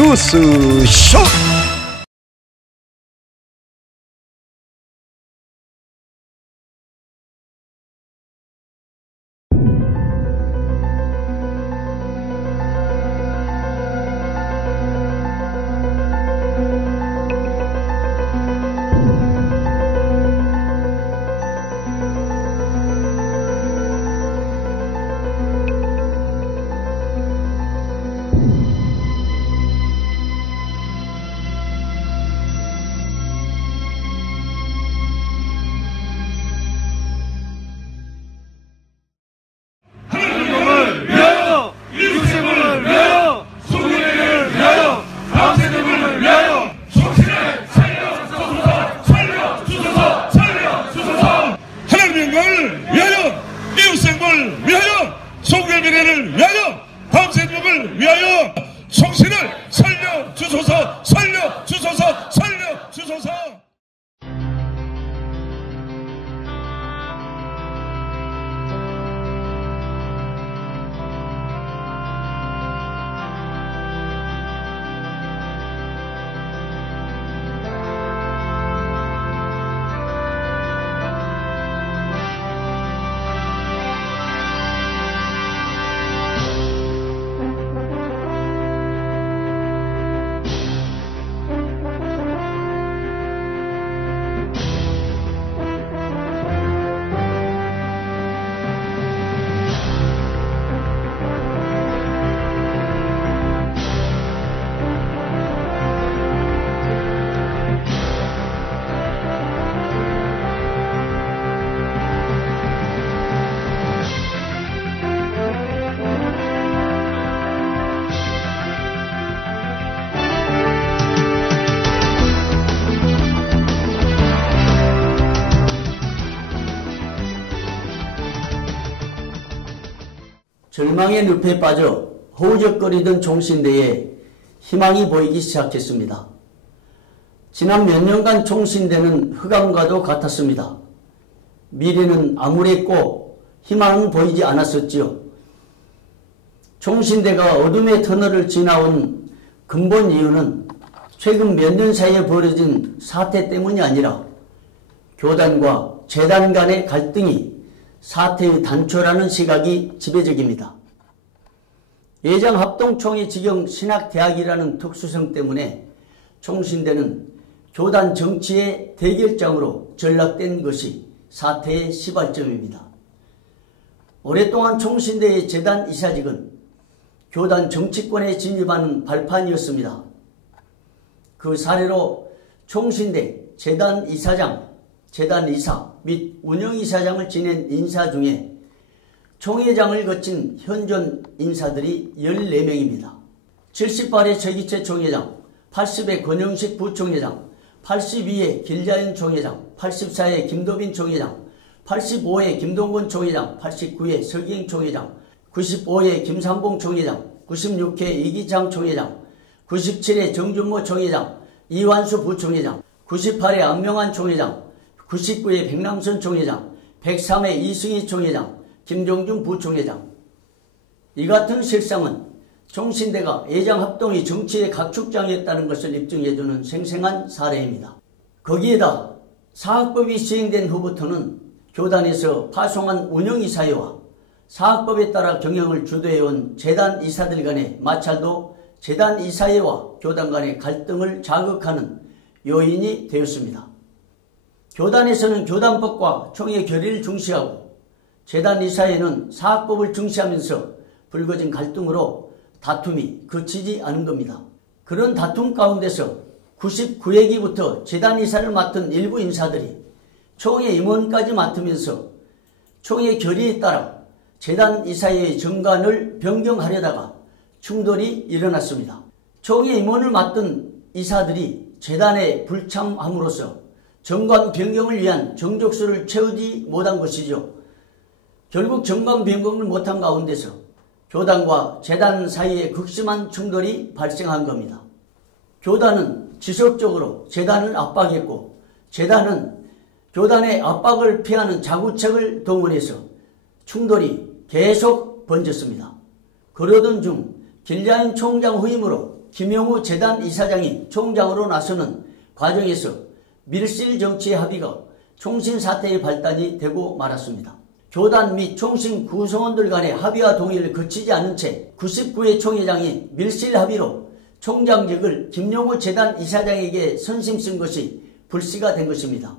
뉴스쇼. 미래를 위하여 밤새도록을 위하여 정신을 살려주소서 살려주소서 살려주소서. 절망의 늪에 빠져 허우적거리던 총신대에 희망이 보이기 시작했습니다. 지난 몇 년간 총신대는 흑암과도 같았습니다. 미래는 암울했고 희망은 보이지 않았었지요. 총신대가 어둠의 터널을 지나온 근본 이유는 최근 몇 년 사이에 벌어진 사태 때문이 아니라 교단과 재단 간의 갈등이 사태의 단초라는 시각이 지배적입니다. 예장합동총회 지경 신학대학이라는 특수성 때문에 총신대는 교단 정치의 대결장으로 전락된 것이 사태의 시발점입니다. 오랫동안 총신대의 재단 이사직은 교단 정치권에 진입하는 발판이었습니다. 그 사례로 총신대 재단 이사장, 재단 이사 및 운영이사장을 지낸 인사 중에 총회장을 거친 현존 인사들이 14명입니다. 78회 최기채 총회장, 80회 권영식 부총회장, 82회 길자연 총회장, 84회 김도빈 총회장, 85회 김동건 총회장, 89회 서기행 총회장, 95회 김삼봉 총회장, 96회 이기창 총회장, 97회 정준모 총회장, 이완수 부총회장, 98회 안명환 총회장, 99회 백남선 총회장, 103회 이승희 총회장, 김종준 부총회장. 이 같은 실상은 총신대가 예장합동이 정치의 각축장이었다는 것을 입증해주는 생생한 사례입니다. 거기에다 사학법이 시행된 후부터는 교단에서 파송한 운영이사회와 사학법에 따라 경영을 주도해온 재단 이사들 간의 마찰도 재단 이사회와 교단 간의 갈등을 자극하는 요인이 되었습니다. 교단에서는 교단법과 총회 결의를 중시하고 재단 이사회는 사학법을 중시하면서 불거진 갈등으로 다툼이 그치지 않은 겁니다. 그런 다툼 가운데서 99회기부터 재단 이사를 맡은 일부 인사들이 총회 임원까지 맡으면서 총회 결의에 따라 재단 이사회의 정관을 변경하려다가 충돌이 일어났습니다. 총회 임원을 맡은 이사들이 재단에 불참함으로써 정관 변경을 위한 정족수를 채우지 못한 것이죠. 결국 정관 변경을 못한 가운데서 교단과 재단 사이에 극심한 충돌이 발생한 겁니다. 교단은 지속적으로 재단을 압박했고 재단은 교단의 압박을 피하는 자구책을 동원해서 충돌이 계속 번졌습니다. 그러던 중 길자연 총장 후임으로 김영우 재단 이사장이 총장으로 나서는 과정에서 밀실 정치의 합의가 총신 사태의 발단이 되고 말았습니다. 교단 및 총신 구성원들 간의 합의와 동의를 거치지 않은 채 99회 총회장이 밀실 합의로 총장직을 김영우 재단 이사장에게 선심 쓴 것이 불씨가 된 것입니다.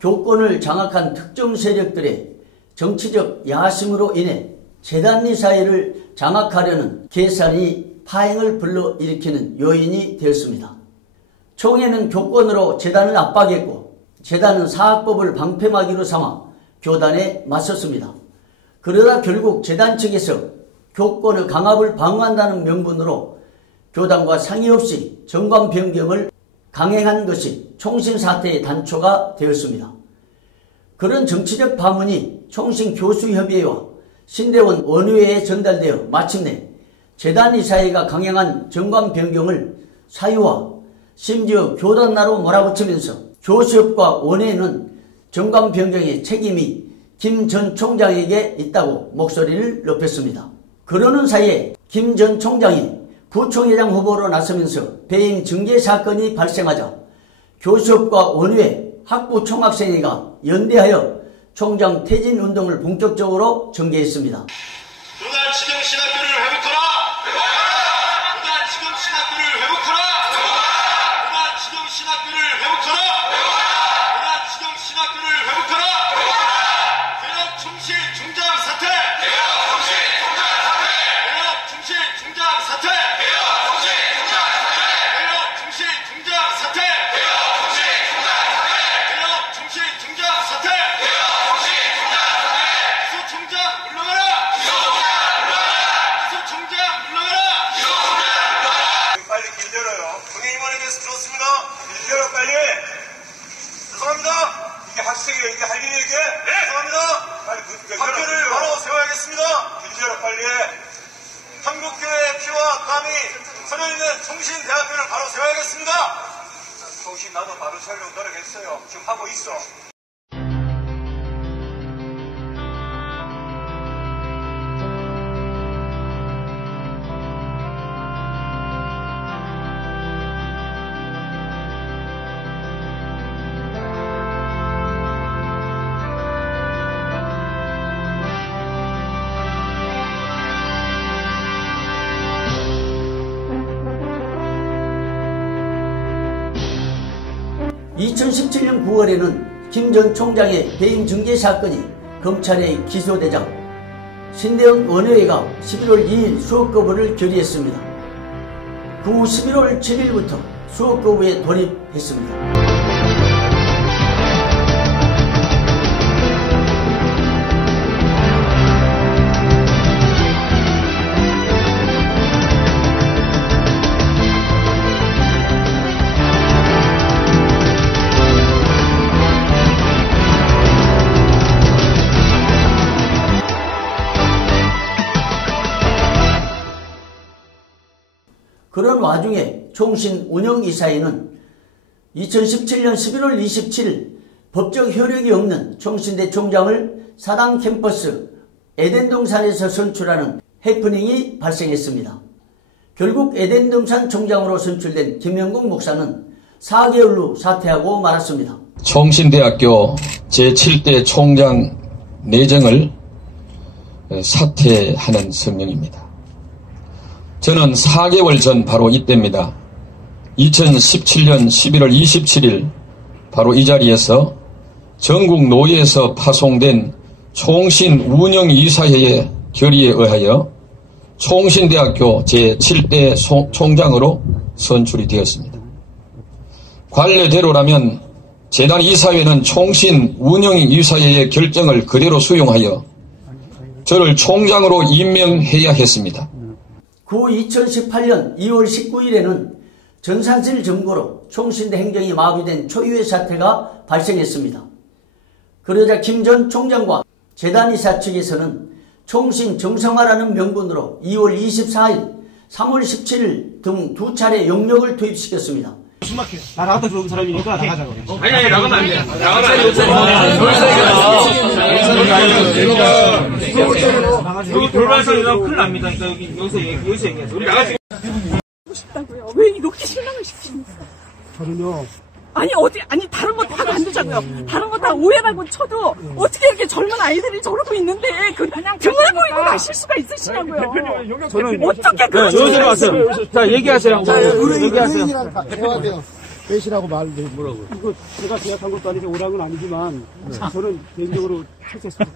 교권을 장악한 특정 세력들의 정치적 야심으로 인해 재단리 사회를 장악하려는 계산이 파행을 불러일으키는 요인이 되었습니다. 총회는 교권으로 재단을 압박했고 재단은 사학법을 방패막이로 삼아 교단에 맞섰습니다. 그러다 결국 재단 측에서 교권의 강압을 방어한다는 명분으로 교단과 상의 없이 정관 변경을 강행한 것이 총신 사태의 단초가 되었습니다. 그런 정치적 파문이 총신교수협의회와 신대원 원의회에 전달되어 마침내 재단이사회가 강행한 정관 변경을 사유화, 심지어 교단나로 몰아붙이면서 교수협과 원회는 정관 변경의 책임이 김 전 총장에게 있다고 목소리를 높였습니다. 그러는 사이에 김 전 총장이 부총회장 후보로 나서면서 배임 징계 사건이 발생하자 교수협과 원회, 학부 총학생회가 연대하여 총장 퇴진 운동을 본격적으로 전개했습니다. 교단 지경 신학교를 회복하라! 교단 지경 신학교를 회복하라! 교단 지경 신학교를 회복하라! 교단 지경 신학교를 회복하라! 개혁 충실 중장 사태! 개혁 충실 중장 사태! 개혁 충실 중장 사태! 개혁 충실 중장 사태! 개혁 충실 중장 사태! 개혁 충실 중장 사태! 개혁 충실 중장 사태! 기소 총장 물러가라! 기소 총장 물러가라! 빨리 길들여요. 국회의원에 대해서 들었습니다. 길들여 빨리. 죄송합니다. 이게 학생이에요. 이게 할 일이에요. 이게. 네. 죄송합니다. 빨리 학교를 바로 세워야겠습니다. 길들여 빨리. 한국교회의 피와 땀이 서려있는 총신대학교를 바로 세워야겠습니다. 총신 나도 바로 세우려고 노력했어요. 지금 하고 있어. (2017년 9월에는) 김 전 총장의 배임 징계 사건이 검찰에 기소되자 신대원 원의회가 11월 2일 수업 거부를 결의했습니다. 그 후 11월 7일부터 수업 거부에 돌입했습니다. 그런 와중에 총신 운영이사회는 2017년 11월 27일 법적 효력이 없는 총신대 총장을 사당 캠퍼스 에덴동산에서 선출하는 해프닝이 발생했습니다. 결국 에덴동산 총장으로 선출된 김영국 목사는 4개월 후 사퇴하고 말았습니다. 총신대학교 제7대 총장 내정을 사퇴하는 성명입니다. 저는 4개월 전 바로 이때입니다. 2017년 11월 27일 바로 이 자리에서 전국 노예에서 파송된 총신운영이사회의 결의에 의하여 총신대학교 제7대 총장으로 선출이 되었습니다. 관례대로라면 재단 이사회는 총신운영이사회의 결정을 그대로 수용하여 저를 총장으로 임명해야 했습니다. 그 후 2018년 2월 19일에는 전산실 점거로 총신대 행정이 마비된 초유의 사태가 발생했습니다. 그러자 김 전 총장과 재단이사 측에서는 총신 정상화라는 명분으로 2월 24일, 3월 17일 등 두 차례 용역을 투입시켰습니다. 숨막혀. 나 나갔다 들어온 사람이니까 나가자고. 아니, 나가면 안 돼. 나가면 안 돼. 여기 돌발선이라고 큰일 납니다. 그러니까 여기서 얘기해서 우리 나가지. 하냐고요. 왜 이렇게 실망을 시킵니까? 저는요. 아니 다른 거 다 만들자고요. 다른 거 다 오해라고 쳐도 어떻게 이렇게 젊은 아이들이 저러고 있는데 그냥 등을 보이고 가실 수가 있으시냐고요. 저는 어떻게 그런 여기 와세요. 자, 얘기하세요. 얘기하세요. 대화돼요. 배신하고 말도 뭐라고. 이거 제가 계약한 것도 아니고 오락은 아니지만 저는 개인적으로 탈퇴했으면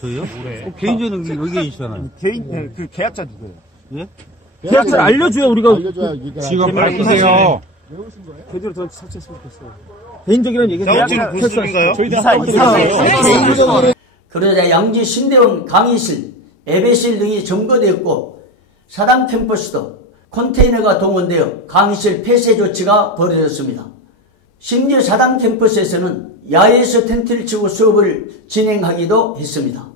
좋겠어요. 저요? 개인적인 의견이시잖아요. 개인 그 계약자 누구예요? 예? 계약자를 알려줘야 우리가 알려줘야 이게 지금 밝히세요. 제대로 저는 탈퇴했으면 좋겠어요. 개인적인 얘기는 무슨인가요? 그러자 양지 신대원 강의실, 예배실 등이 점거되었고 사당 캠퍼스도 컨테이너가 동원되어 강의실 폐쇄 조치가 벌어졌습니다. 심지어 사당 캠퍼스에서는 야외에서 텐트를 치고 수업을 진행하기도 했습니다.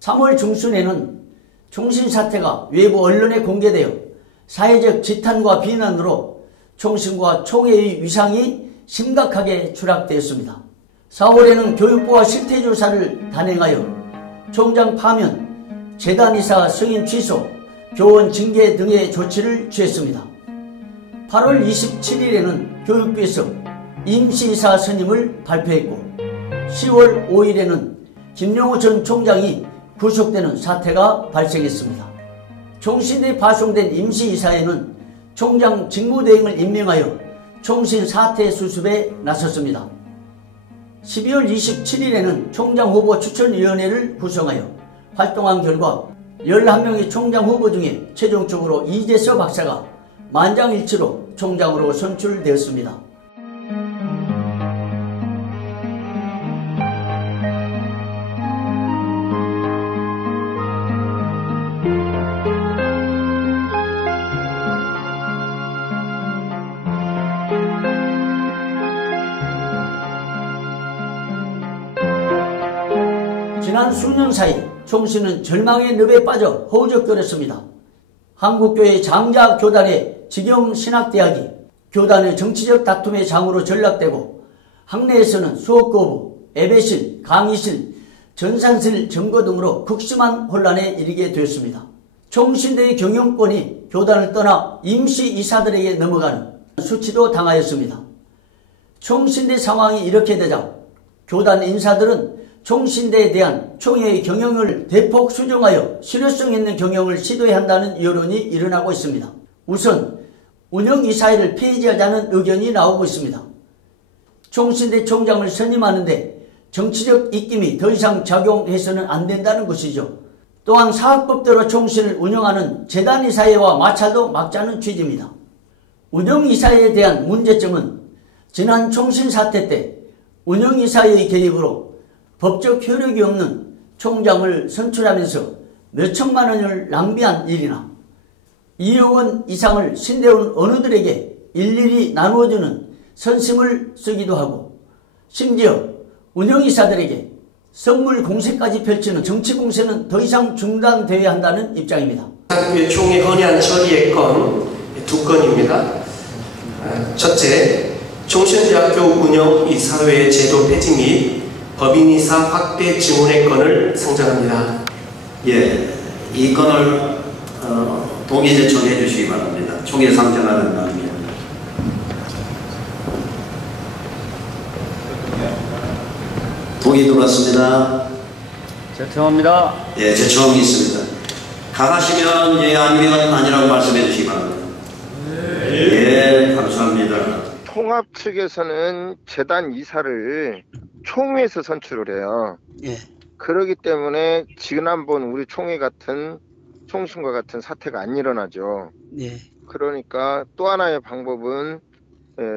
(3월) 중순에는 총신 사태가 외부 언론에 공개되어 사회적 지탄과 비난으로 총신과 총회의 위상이 심각하게 추락되었습니다. (4월에는) 교육부와 실태조사를 단행하여 총장 파면, 재단이사 승인 취소, 교원 징계 등의 조치를 취했습니다. (8월) 27일에는 교육부에서 임시이사 선임을 발표했고 10월 5일에는 김용호 전 총장이 구속되는 사태가 발생했습니다. 총신대에 파송된 임시이사회는 총장 직무대행을 임명하여 총신 사태 수습에 나섰습니다. 12월 27일에는 총장 후보 추천위원회를 구성하여 활동한 결과 11명의 총장 후보 중에 최종적으로 이재서 박사가 만장일치로 총장으로 선출되었습니다. 지난 수년 사이 총신은 절망의 늪에 빠져 허우적거렸습니다. 한국교회 장자교단의 직영신학대학이 교단의 정치적 다툼의 장으로 전락되고 학내에서는 수업 거부, 예배실, 강의실, 전산실 점거 등으로 극심한 혼란에 이르게 되었습니다. 총신대의 경영권이 교단을 떠나 임시이사들에게 넘어가는 수치도 당하였습니다. 총신대 상황이 이렇게 되자 교단 인사들은 총신대에 대한 총회의 경영을 대폭 수정하여 실효성 있는 경영을 시도해야 한다는 여론이 일어나고 있습니다. 우선 운영이사회를 폐지하자는 의견이 나오고 있습니다. 총신대 총장을 선임하는데 정치적 입김이 더 이상 작용해서는 안 된다는 것이죠. 또한 사학법대로 총신을 운영하는 재단이사회와 마찰도 막자는 취지입니다. 운영이사회에 대한 문제점은 지난 총신 사태 때 운영이사회의 개입으로 법적 효력이 없는 총장을 선출하면서 몇천만 원을 낭비한 일이나 2억 원 이상을 신대원 어느들에게 일일이 나누어주는 선심을 쓰기도 하고 심지어 운영이사들에게 선물 공세까지 펼치는 정치 공세는 더 이상 중단되어야 한다는 입장입니다. 총회 헌의안 처리의 건 두 건입니다. 첫째, 총신대학교 운영이사회 제도 폐지 및 법인이사 확대 지원의 건을 상정합니다. 예, 이 건을 동의 제청해 주시기 바랍니다. 총회 상정하는 바입니다. 동의 들어왔습니다. 제청합니다. 예, 제청이 있습니다. 강하시면 예, 아니면 아니라고 말씀해 주시기 바랍니다. 예, 감사합니다. 통합 측에서는 재단 이사를 총회에서 선출을 해요. 예. 그렇기 때문에 지난번 우리 총회 같은 총신과 같은 사태가 안 일어나죠. 예. 그러니까 또 하나의 방법은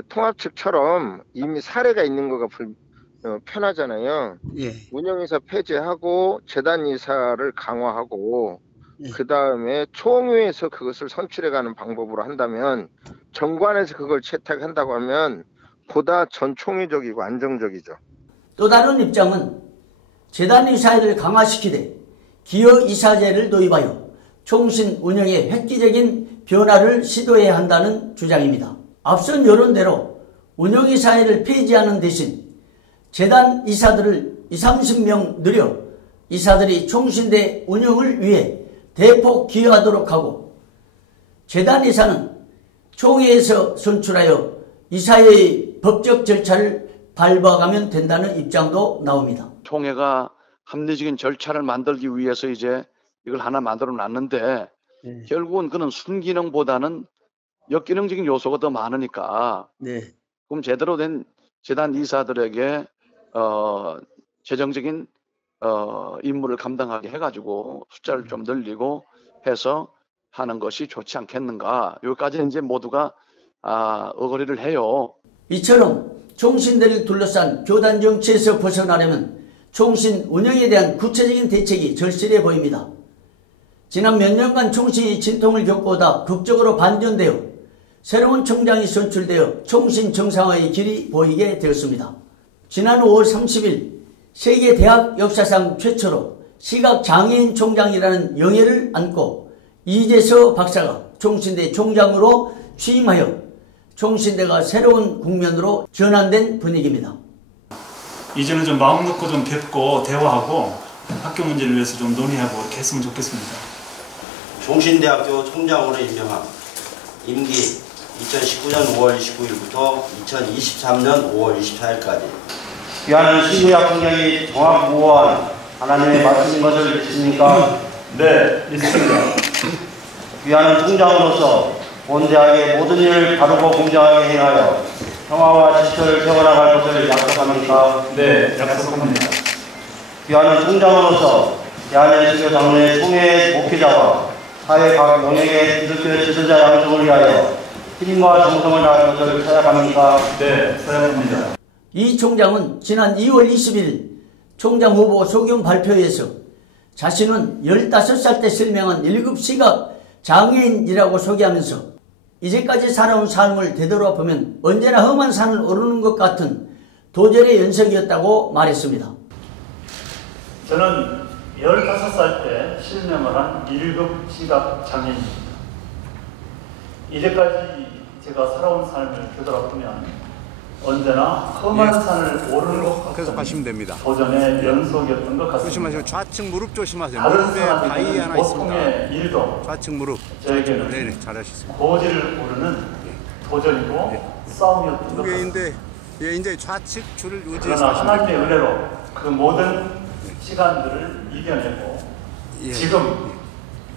통합 측처럼 이미 사례가 있는 거가 편하잖아요. 예. 운영이사 폐지하고 재단 이사를 강화하고 그 다음에 총회에서 그것을 선출해가는 방법으로 한다면 정관에서 그걸 채택한다고 하면 보다 전총회적이고 안정적이죠. 또 다른 입장은 재단 이사회를 강화시키되 기여이사제를 도입하여 총신 운영에 획기적인 변화를 시도해야 한다는 주장입니다. 앞선 여론대로 운영이사회를 폐지하는 대신 재단 이사들을 20-30명 늘려 이사들이 총신대 운영을 위해 대폭 기여하도록 하고 재단 이사는 총회에서 선출하여 이사회의 법적 절차를 밟아가면 된다는 입장도 나옵니다. 총회가 합리적인 절차를 만들기 위해서 이제 이걸 하나 만들어 놨는데 결국은 그는 순기능보다는 역기능적인 요소가 더 많으니까 그럼 제대로 된 재단 이사들에게 재정적인 임무를 감당하게 해가지고 숫자를 좀 늘리고 해서 하는 것이 좋지 않겠는가. 여기까지 이제 모두가 어거리를 해요. 이처럼 총신대를 둘러싼 교단 정치에서 벗어나려면 총신 운영에 대한 구체적인 대책이 절실해 보입니다. 지난 몇 년간 총신이 진통을 겪고다 극적으로 반전되어 새로운 총장이 선출되어 총신 정상화의 길이 보이게 되었습니다. 지난 5월 30일 세계 대학 역사상 최초로 시각장애인 총장이라는 영예를 안고 이재서 박사가 총신대 총장으로 취임하여 총신대가 새로운 국면으로 전환된 분위기입니다. 이제는 좀 마음 놓고 좀 뵙고 대화하고 학교 문제를 위해서 좀 논의하고 이렇게 했으면 좋겠습니다. 총신대학교 총장으로 임명함. 임기 2019년 5월 29일부터 2023년 5월 24일까지. 귀하는 신구약 총장이 종합무호한 하나님의 말씀인 것을 믿습니까? 네, 믿습니다. 귀하는 총장으로서 본 대학의 모든 일을 바르고 공정하게 행하여 평화와 질서를 세워나갈 것을 약속합니까? 네, 약속합니다. 귀하는 총장으로서 대한연수교 당내 총회 목회자와 사회 각 영역의 기독교 지도자 양성을 위하여 힘과 정성을 다할 것을 서약합니까? 네, 서약합니다. 이 총장은 지난 2월 20일 총장 후보 소견 발표에서 자신은 15살 때 설명한 1급 시각 장애인이라고 소개하면서 이제까지 살아온 삶을 되돌아보면 언제나 험한 산을 오르는 것 같은 도전의 연속이었다고 말했습니다. 저는 15살 때 실명을 한 1급 시각 장애인입니다. 이제까지 제가 살아온 삶을 되돌아보면 언제나 험한 산을 오르는 것 같은 계속 가시면 됩니다. 도전의 연속이었던 것 같습니다. 조심하시고 좌측 무릎 조심하세요. 다른 무릎에 바위 하나 있습니다. 보통의 일도 좌측 무릎. 저에게는 네네, 잘하셨습니다. 고지를 오르는 도전이고 싸움이었던 것 같습니다. 예, 이제 좌측 줄을 그러나 의지해서 하나님의 은혜로 그 모든 시간들을 이겨내고 지금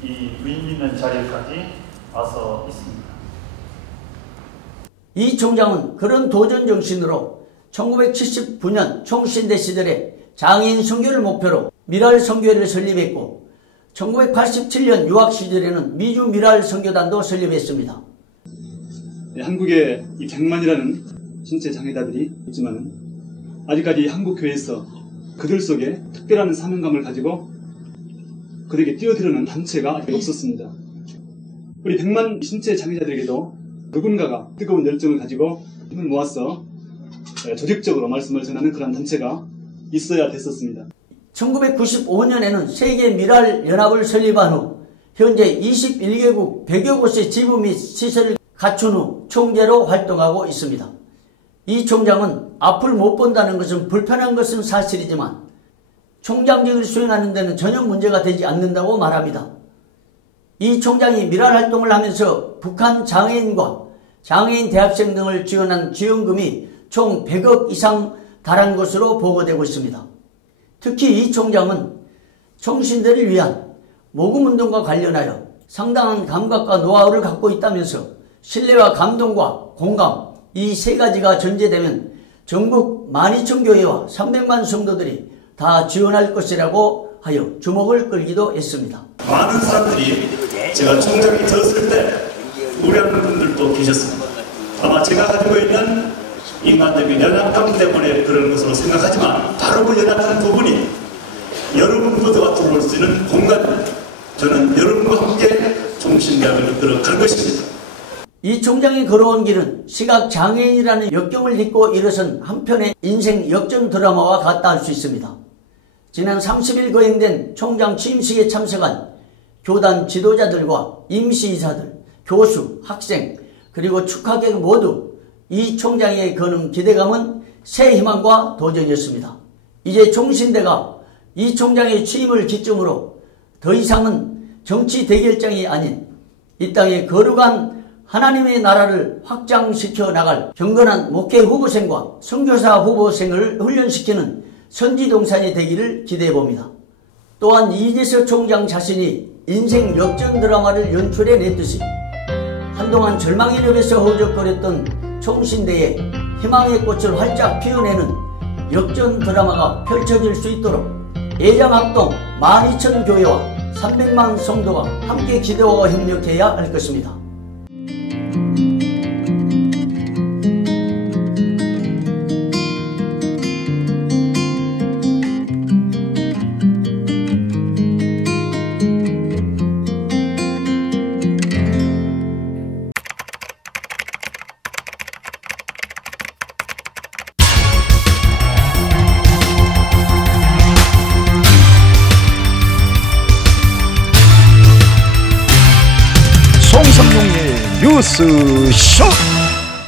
이 의미 있는 자리까지 와서 있습니다. 이 총장은 그런 도전 정신으로 1979년 총신대 시절에 장애인 선교를 목표로 미랄 선교회를 설립했고 1987년 유학 시절에는 미주 미랄 선교단도 설립했습니다. 네, 한국에 이 100만이라는 신체 장애자들이 있지만 아직까지 한국 교회에서 그들 속에 특별한 사명감을 가지고 그들에게 뛰어드는 단체가 없었습니다. 우리 100만 신체 장애자들에게도 누군가가 뜨거운 열정을 가지고 힘을 모아서 조직적으로 말씀을 전하는 그런 단체가 있어야 됐었습니다. 1995년에는 세계 미랄 연합을 설립한 후 현재 21개국 100여 곳의 지부 및 시설을 갖춘 후 총재로 활동하고 있습니다. 이 총장은 앞을 못 본다는 것은 불편한 것은 사실이지만 총장직을 수행하는 데는 전혀 문제가 되지 않는다고 말합니다. 이 총장이 미랄 활동을 하면서 북한 장애인과 장애인 대학생 등을 지원한 지원금이 총 100억 이상 달한 것으로 보고되고 있습니다. 특히 이 총장은 총신대를 위한 모금운동과 관련하여 상당한 감각과 노하우를 갖고 있다면서 신뢰와 감동과 공감 이 세 가지가 전제되면 전국 12,000교회와 300만 성도들이 다 지원할 것이라고 하여 주목을 끌기도 했습니다. 많은 사람들이 제가 총장이 되었을 때 우려하는 분들도 계셨습니다. 아마 제가 가지고 있는 인간적인 연약함 때문에 그런 것으로 생각하지만 바로 그 연약한 부분이 여러분 모두가 들어올 수 있는 공간입니다. 저는 여러분과 함께 총신대학을 이끌어 갈 것입니다. 이 총장이 걸어온 길은 시각장애인이라는 역경을 딛고 일어선 한편의 인생 역전 드라마와 같다 할 수 있습니다. 지난 30일 거행된 총장 취임식에 참석한 교단 지도자들과 임시이사들, 교수, 학생, 그리고 축하객 모두 이 총장의 거는 기대감은 새 희망과 도전이었습니다. 이제 총신대가 이 총장의 취임을 기점으로 더 이상은 정치 대결장이 아닌 이 땅의 거룩한 하나님의 나라를 확장시켜 나갈 경건한 목회 후보생과 선교사 후보생을 훈련시키는 선지동산이 되기를 기대해봅니다. 또한 이재석 총장 자신이 인생 역전 드라마를 연출해냈듯이 한동안 절망의 늪에서 허우적거렸던 총신대에 희망의 꽃을 활짝 피워내는 역전 드라마가 펼쳐질 수 있도록 예장합동 12,000교회와 300만 성도가 함께 기도하고 협력해야 할 것입니다. 송성룡의 뉴스쇼.